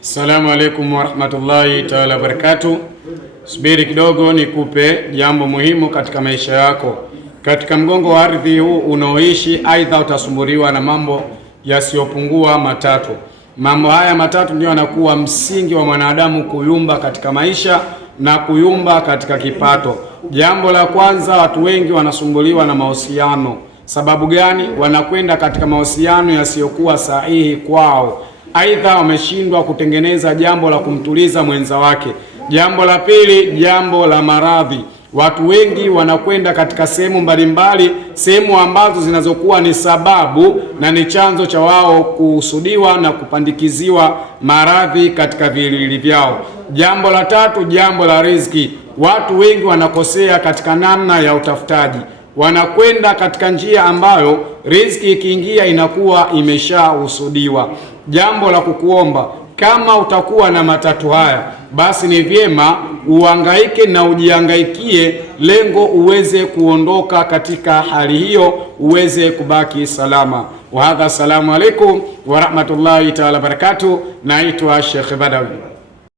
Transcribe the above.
Assalamu alaikum warahmatullahi taala wabarakatuh. Subiri kidogo nikupe jambo muhimu katika maisha yako. Katika mgongo wa ardhi huu unaoishi, aidha utasumbuliwa na mambo yasiyopungua matatu. Mambo haya matatu ndio yanakuwa msingi wa mwanadamu kuyumba katika maisha na kuyumba katika kipato. Jambo la kwanza, watu wengi wanasumbuliwa na mahusiano. Sababu gani? Wanakwenda katika mahusiano yasiyokuwa sahihi kwao. Aidha wameshindwa kutengeneza jambo la kumtuliza mwenza wake. Jambo la pili, jambo la maradhi. Watu wengi wanakwenda katika sehemu mbalimbali, sehemu ambazo zinazokuwa ni sababu na ni chanzo cha wao kuhusudiwa na kupandikiziwa maradhi katika viwiliwili vyao. Jambo la tatu, jambo la riziki. Watu wengi wanakosea katika namna ya utafutaji. Wanakwenda katika njia ambayo riziki ikiingia inakuwa imeshahusudiwa. Jambo la kukuomba, kama utakuwa na matatu haya, basi ni vyema uhangaike na ujihangaikie, lengo uweze kuondoka katika hali hiyo, uweze kubaki salama. Wa hadha, assalamu alaikum wa rahmatullahi taala barakatuh. Naitwa Sheikh Badawi.